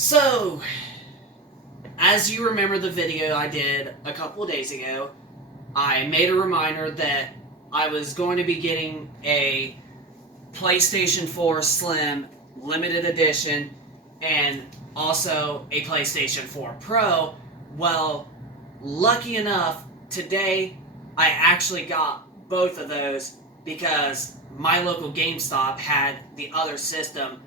So, as you remember the video I did a couple of days ago, I made a reminder that I was going to be getting a PlayStation 4 Slim limited edition and also a PlayStation 4 Pro. Well, lucky enough, today I actually got both of those because my local GameStop had the other system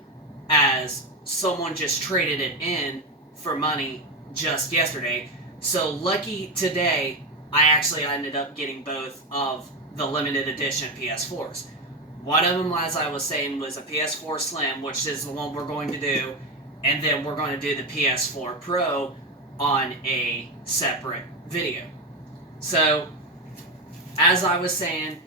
as someone just traded it in for money just yesterday. So lucky today, I actually ended up getting both of the limited edition PS4s. One of them, as I was saying, was a PS4 Slim, which is the one we're going to do, and then we're going to do the PS4 Pro on a separate video. So, as I was saying,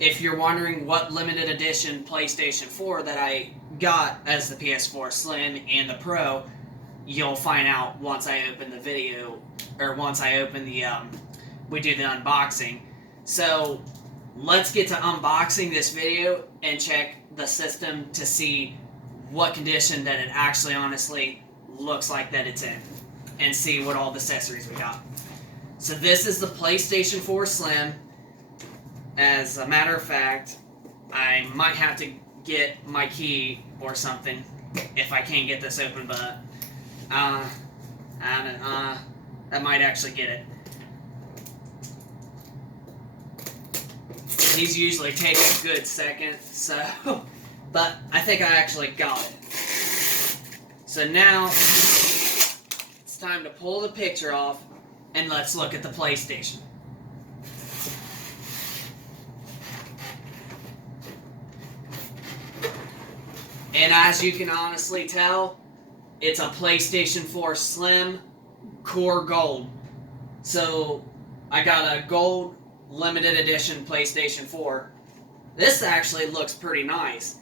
if you're wondering what limited edition PlayStation 4 that I got as the PS4 Slim and the Pro, you'll find out once I open the video, or once I open the, we do the unboxing. So, let's get to unboxing this video and check the system to see what condition that it actually honestly looks like that it's in, and see what all the accessories we got. So this is the PlayStation 4 Slim. As a matter of fact, I might have to get my key or something if I can't get this open, but I might actually get it. These usually take a good second, so, but I think I actually got it. So now, it's time to pull the picture off, and let's look at the PlayStation. And as you can honestly tell, it's a PlayStation 4 Slim Core Gold. So, I got a gold limited edition PlayStation 4. This actually looks pretty nice.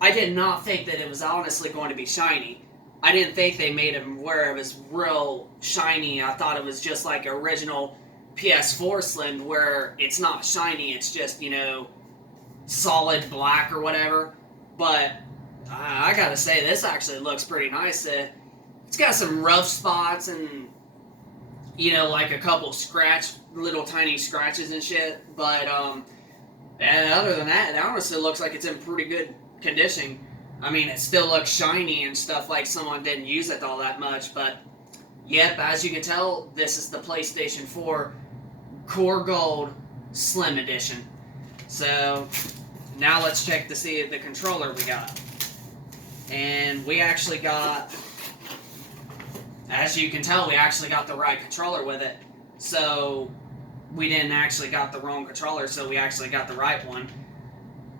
I did not think that it was honestly going to be shiny. I didn't think they made it where it was real shiny. I thought it was just like original PS4 Slim where it's not shiny, it's just, you know, solid black or whatever. But I gotta say, this actually looks pretty nice. It's got some rough spots and, you know, like a couple little tiny scratches and shit. But, and other than that, it honestly looks like it's in pretty good condition. I mean, it still looks shiny and stuff like someone didn't use it all that much. But, yep, as you can tell, this is the PlayStation 4 Core Gold Slim Edition. So, now let's check to see the controller we got. And we actually got, as you can tell, we actually got the right controller with it. So, we didn't actually got the wrong controller, so we actually got the right one.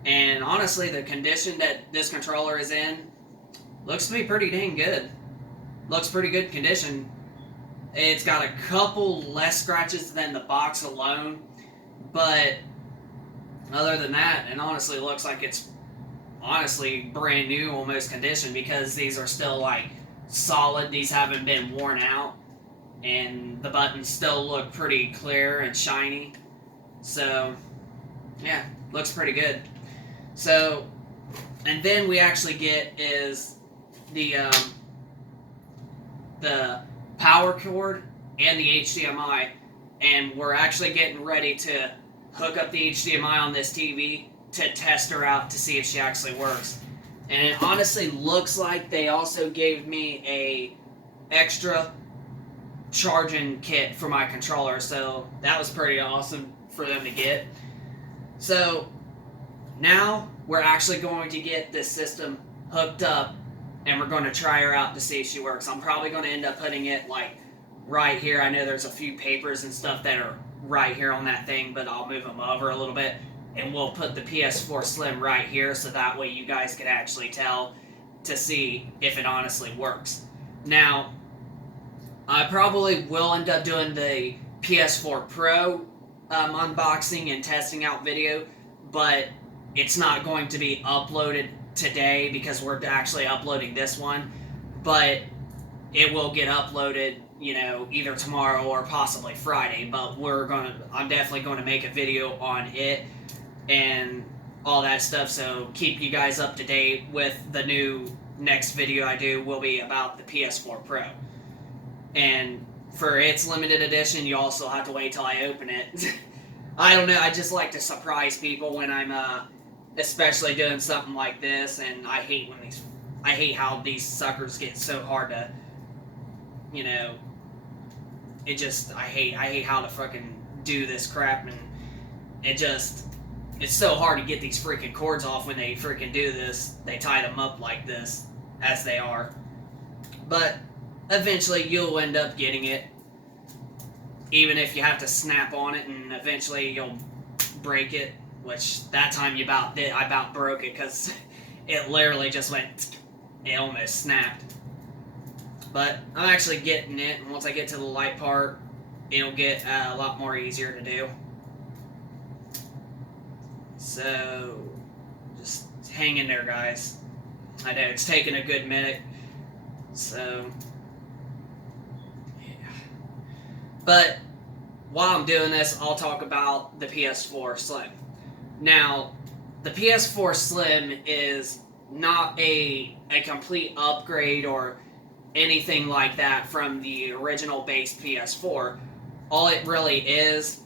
And honestly, the condition that this controller is in looks to be pretty dang good. Looks pretty good condition. It's got a couple less scratches than the box alone, but other than that, it honestly looks like it's honestly brand new almost condition, because these are still like solid. These haven't been worn out, and the buttons still look pretty clear and shiny. So yeah, looks pretty good. So, and then we actually get is the power cord and the HDMI, and we're actually getting ready to hook up the HDMI on this TV to test her out to see if she actually works. And it honestly looks like they also gave me a extra charging kit for my controller, so that was pretty awesome for them to get. So now we're actually going to get this system hooked up, and we're going to try her out to see if she works. I'm probably going to end up putting it like right here. I know there's a few papers and stuff that are right here on that thing, but I'll move them over a little bit, and we'll put the PS4 Slim right here, so that way you guys can actually tell to see if it honestly works. Now, I probably will end up doing the PS4 Pro unboxing and testing out video, but it's not going to be uploaded today because we're actually uploading this one, but it will get uploaded, you know, either tomorrow or possibly Friday. But I'm definitely going to make a video on it and all that stuff, so keep you guys up to date with the new next video I do will be about the PS4 Pro. And for its limited edition, you also have to wait till I open it. I don't know, I just like to surprise people when I'm especially doing something like this, and I hate how these suckers get so hard to, you know, I hate how to fucking do this crap, and it's so hard to get these freaking cords off when they freaking do this. They tie them up like this, as they are. But eventually you'll end up getting it, even if you have to snap on it, and eventually you'll break it, which that time I about broke it, because it literally just went, it almost snapped. But I'm actually getting it, and once I get to the light part, it'll get a lot more easier to do. So, just hang in there, guys. I know it's taken a good minute, so yeah. But while I'm doing this, I'll talk about the PS4 Slim. Now, the PS4 Slim is not a complete upgrade or anything like that from the original base PS4. All it really is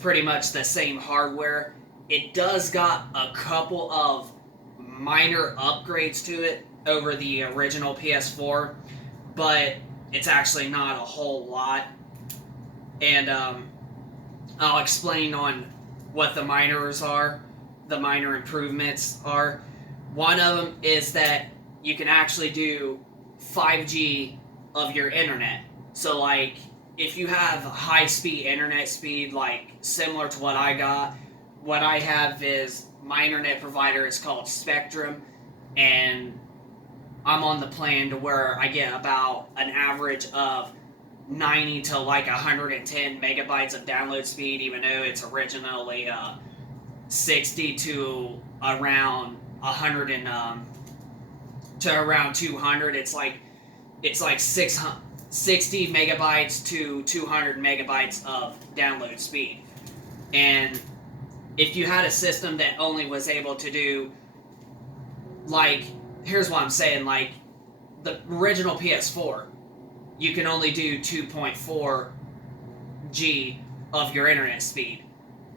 pretty much the same hardware. It does got a couple of minor upgrades to it over the original PS4, but it's actually not a whole lot. And I'll explain on what the the minor improvements are. One of them is that you can actually do 5G of your internet. So, like, if you have high-speed internet speed, like, similar to what I got, what I have is, my internet provider is called Spectrum, and I'm on the plan to where I get about an average of 90 to like 110 megabytes of download speed, even though it's originally 60 to around 100 and to around 200. It's like 60 megabytes to 200 megabytes of download speed. And if you had a system that only was able to do, like, here's what I'm saying, like, the original PS4, you can only do 2.4 G of your internet speed,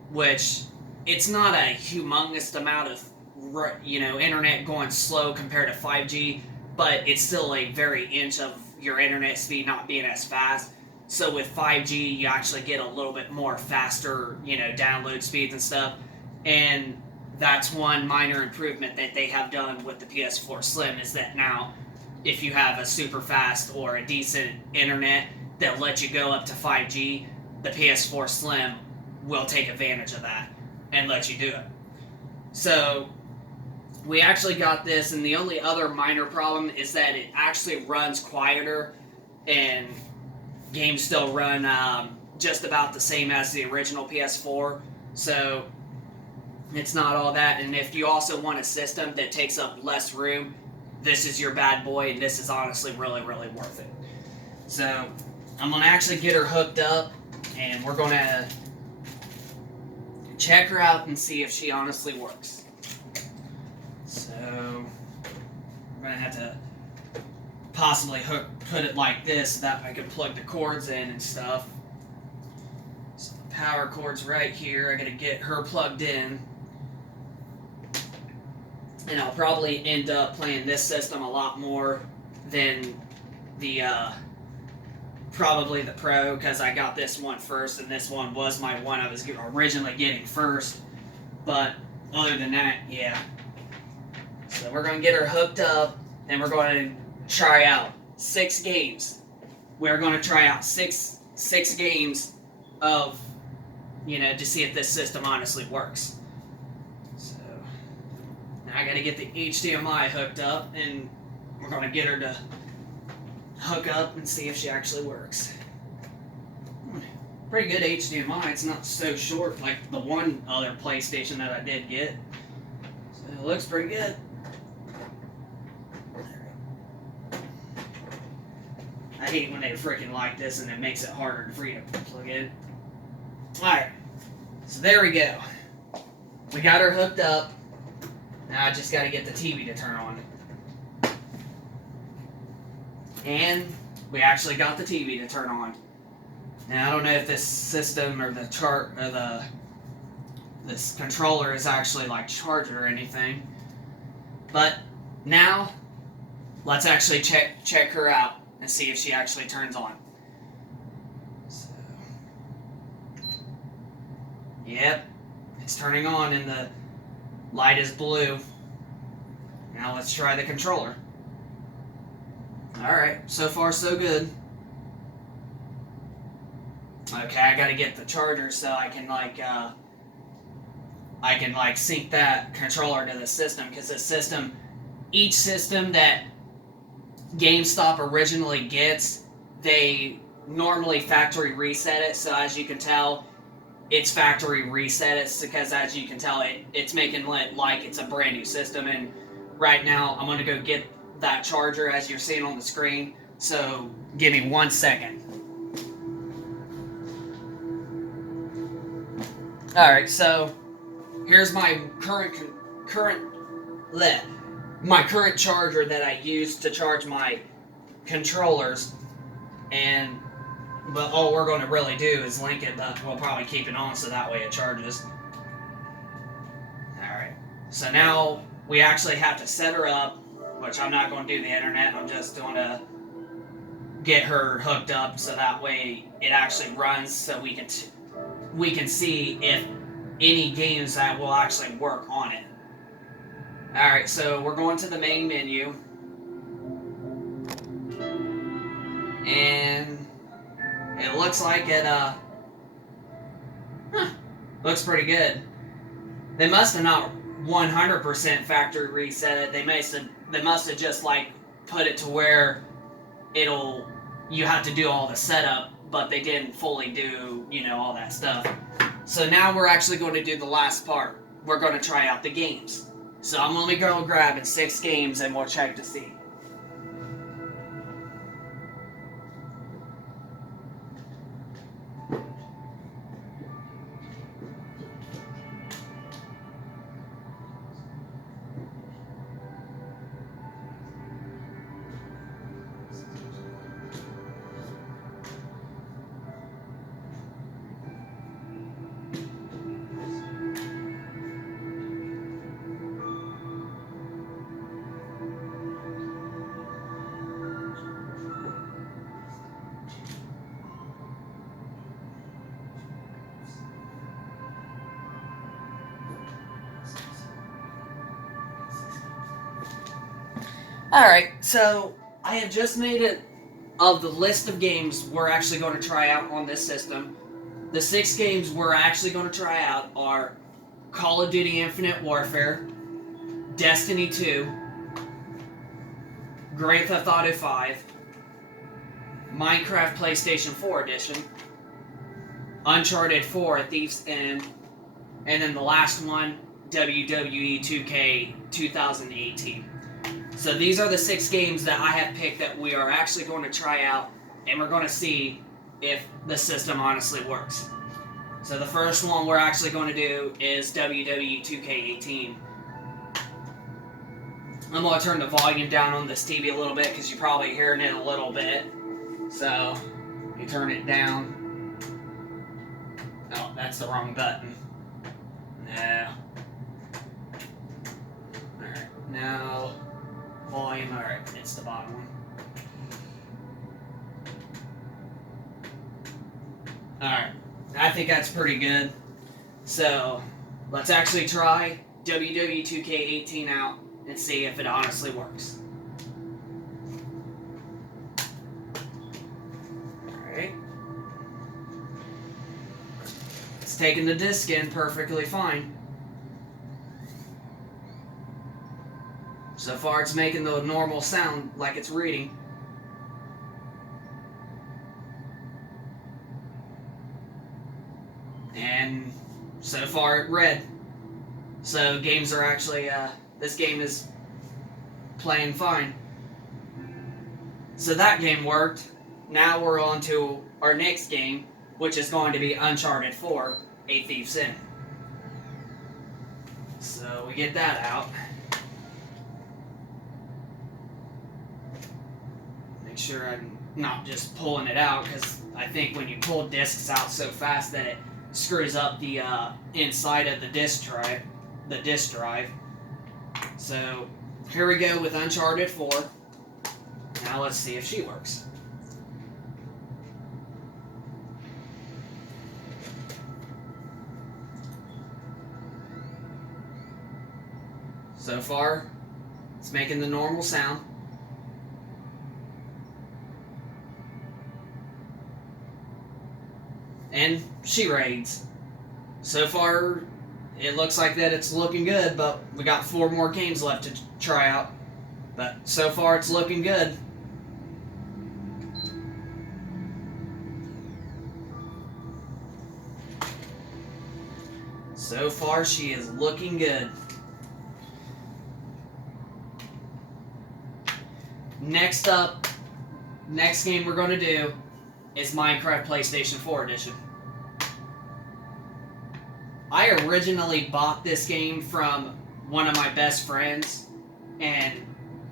which it's not a humongous amount of, internet going slow compared to 5G, but it's still a very inch of your internet speed not being as fast. So with 5G, you actually get a little bit more faster, download speeds and stuff. And that's one minor improvement that they have done with the PS4 Slim, is that now, if you have a super fast or a decent internet that lets you go up to 5G, the PS4 Slim will take advantage of that and let you do it. So, we actually got this, and the only other minor problem is that it actually runs quieter, and games still run just about the same as the original PS4, so it's not all that. And if you also want a system that takes up less room, this is your bad boy, and this is honestly really, really worth it. So, I'm going to actually get her hooked up, and we're going to check her out and see if she honestly works. So, we're going to have to possibly put it like this so that I can plug the cords in and stuff. So the power cord's right here. I got to get her plugged in. And I'll probably end up playing this system a lot more than the probably the Pro, because I got this one first, and this one was my one I was originally getting first. But other than that, yeah. So we're going to get her hooked up, and we're going to try out 6 games. We're going to try out six games of, to see if this system honestly works. So now I got to get the HDMI hooked up, and we're going to get her to hook up and see if she actually works. Pretty good HDMI. It's not so short like the one other PlayStation that I did get. So it looks pretty good. I hate when they freaking like this and it makes it harder for you to plug in. Alright, so there we go. We got her hooked up. Now I just got to get the TV to turn on. And we actually got the TV to turn on. Now I don't know if this system or this controller is actually like charged or anything. But now let's actually check her out and see if she actually turns on. So, yep, it's turning on and the light is blue. Now let's try the controller. Alright, so far so good. Okay, I gotta get the charger so I can sync that controller to the system, because the system, each system that GameStop originally gets, they normally factory reset it. So as you can tell, it's factory reset. It's because as you can tell, it's making it like it's a brand new system. And right now, I'm gonna go get that charger as you're seeing on the screen. So give me 1 second. All right, so here's my current charger that I use to charge my controllers, and but all we're going to really do is link it, but we'll probably keep it on so that way it charges. Alright, so now we actually have to set her up, which I'm not going to do the internet. I'm just going to get her hooked up so that way it actually runs, so we can see if any games that will actually work on it. Alright, so we're going to the main menu. And it looks like it, looks pretty good. They must have not 100% factory reset it. They must have just like put it to where you have to do all the setup, but they didn't fully do, all that stuff. So now we're actually going to do the last part. We're going to try out the games. So I'm only going to grab 6 games and we'll check to see. Alright, so I have just made it of the list of games we're actually going to try out on this system. The 6 games we're actually going to try out are Call of Duty Infinite Warfare, Destiny 2, Grand Theft Auto 5, Minecraft PlayStation 4 Edition, Uncharted 4 Thief's End, and then the last one, WWE 2K 2018. So these are the 6 games that I have picked that we are actually going to try out, and we're going to see if the system honestly works. So the first one we're actually going to do is WWE 2K18. I'm going to turn the volume down on this TV a little bit because you're probably hearing it a little bit. So you turn it down. Oh, that's the wrong button. No. Alright, now volume, alright, it's the bottom one. Alright, I think that's pretty good. So, let's actually try WWE 2K18 out and see if it honestly works. Alright. It's taking the disc in perfectly fine. So far it's making the normal sound like it's reading. And so far it read. So games are actually, this game is playing fine. So that game worked. Now we're on to our next game, which is going to be Uncharted 4, A Thief's End. So we get that out. Make sure I'm not just pulling it out, because I think when you pull discs out so fast that it screws up the inside of the disc drive. So here we go with Uncharted 4. Now let's see if she works. So far, it's making the normal sound. And she raids. So far, it looks like that it's looking good, but we got 4 more games left to try out. But so far, it's looking good. So far, she is looking good. Next up, next game we're going to do is Minecraft PlayStation 4 Edition. I originally bought this game from one of my best friends, and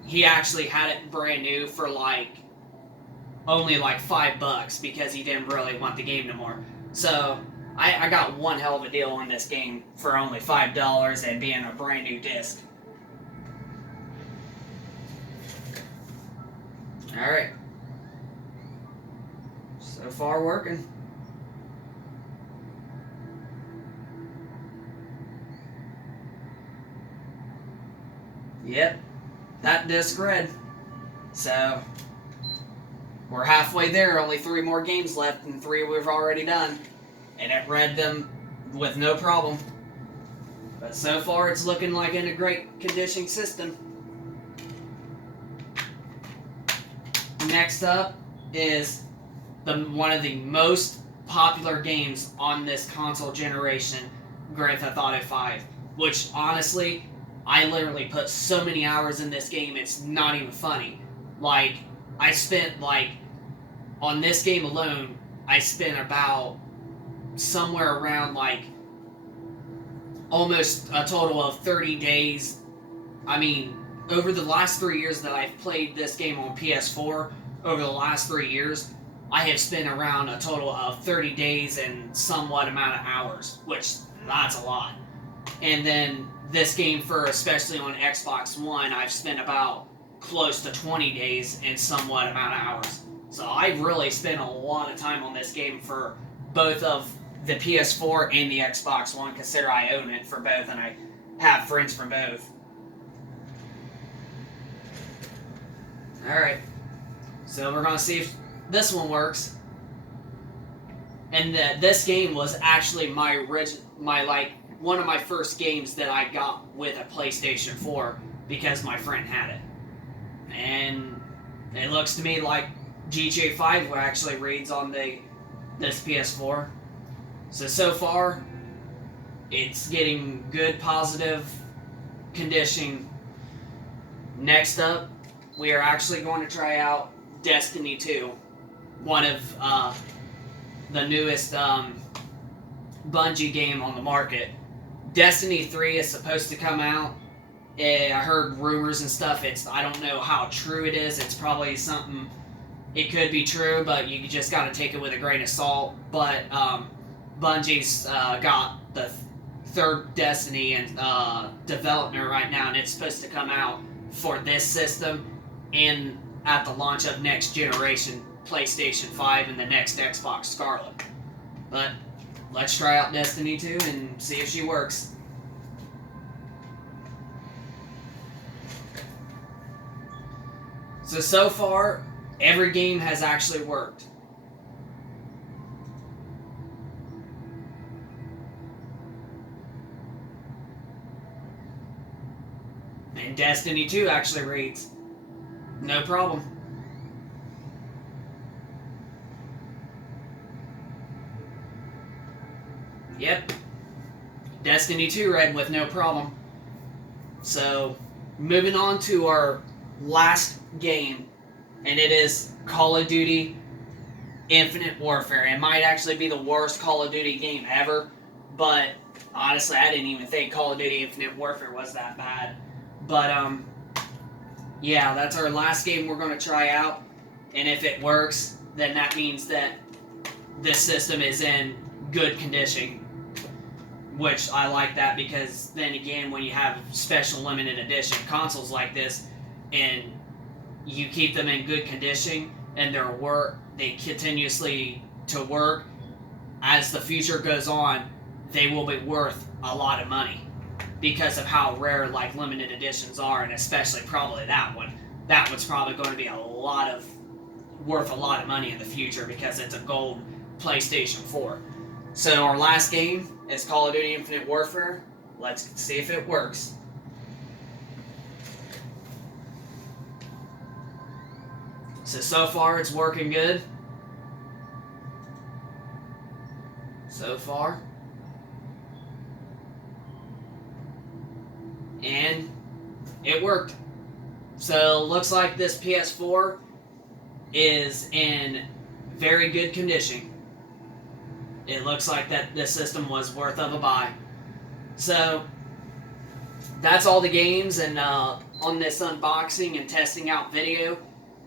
he actually had it brand new for only $5 because he didn't really want the game no more. So I got one hell of a deal on this game for only $5 and being a brand new disc. Alright. So far working. Yep. That disc read. So we're halfway there, only 3 more games left, and 3 we've already done. And it read them with no problem. But so far it's looking like in a great conditioning system. Next up is one of the most popular games on this console generation, Grand Theft Auto 5. Which, honestly, I literally put so many hours in this game, it's not even funny. I spent, on this game alone, I spent about somewhere around, almost a total of 30 days. I mean, over the last 3 years that I've played this game on PS4, over the last 3 years, I have spent around a total of 30 days and somewhat amount of hours, which, that's a lot. And then this game, especially on Xbox One, I've spent about close to 20 days and somewhat amount of hours. So I've really spent a lot of time on this game for both of the PS4 and the Xbox One, consider I own it for both and I have friends for both. Alright, so we're going to see if this one works. And this game was actually one of my first games that I got with a PlayStation 4 because my friend had it. And it looks to me like GTA 5 actually reads on this PS4. So far, it's getting good, positive conditioning. Next up, we are actually going to try out Destiny 2, one of the newest Bungie game on the market. Destiny 3 is supposed to come out. I heard rumors and stuff. I don't know how true it is. It's probably something. It could be true, but you just got to take it with a grain of salt. But Bungie's got the 3rd Destiny in development right now, and it's supposed to come out for this system and at the launch of next generation PlayStation 5 and the next Xbox Scarlet. But let's try out Destiny 2 and see if she works. So far, every game has actually worked. And Destiny 2 actually reads. No problem. Yep. Destiny 2 read with no problem. So, moving on to our last game, and it is Call of Duty Infinite Warfare. It might actually be the worst Call of Duty game ever, but honestly, I didn't even think Call of Duty Infinite Warfare was that bad. But, yeah, that's our last game we're going to try out. And if it works, then that means that this system is in good condition. Which I like that, because then again, when you have special limited edition consoles like this, and you keep them in good condition and they continuously to work, as the future goes on, they will be worth a lot of money because of how rare like limited editions are, and especially probably that one. That one's probably going to be worth a lot of money in the future because it's a gold PlayStation 4. So our last game is Call of Duty Infinite Warfare. Let's see if it works. So far it's working good. So far. And it worked. So looks like this PS4 is in very good condition. It looks like that this system was worth of a buy. So that's all the games and on this unboxing and testing out video.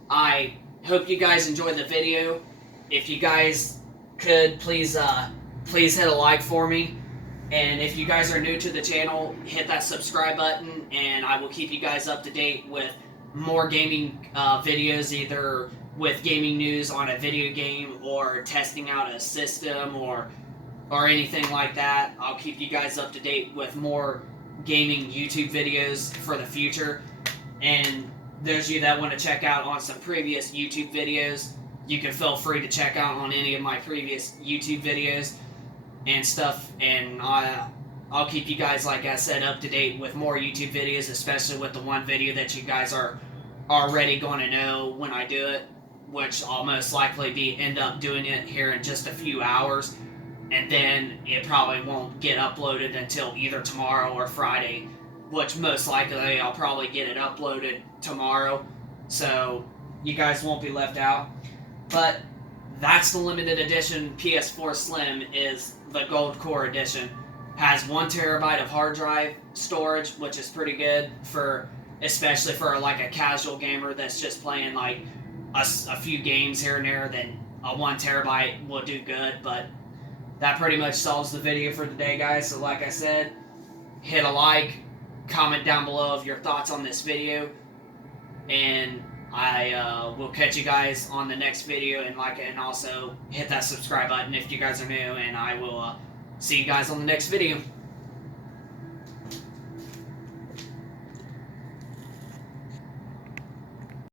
I hope you guys enjoyed the video. If you guys could, please hit a like for me. And if you guys are new to the channel, hit that subscribe button, and I will keep you guys up to date with more gaming videos, either with gaming news on a video game or testing out a system or anything like that. I'll keep you guys up to date with more gaming YouTube videos for the future. And those of you that want to check out on some previous YouTube videos, you can feel free to check out on any of my previous YouTube videos and stuff. And I'll keep you guys, like I said, up to date with more YouTube videos, especially with the one video that you guys are already going to know when I do it, which I'll most likely end up doing it here in just a few hours, and then it probably won't get uploaded until either tomorrow or Friday, which most likely I'll probably get it uploaded tomorrow, so you guys won't be left out. But that's the limited edition PS4 Slim, is the Gold Core Edition. Has 1 terabyte of hard drive storage, which is pretty good especially for like a casual gamer that's just playing like a few games here and there. Then a 1 terabyte will do good. But that pretty much solves the video for today, guys. So like I said, hit a like, comment down below of your thoughts on this video, and I will catch you guys on the next video. And also hit that subscribe button if you guys are new, and I will see you guys on the next video.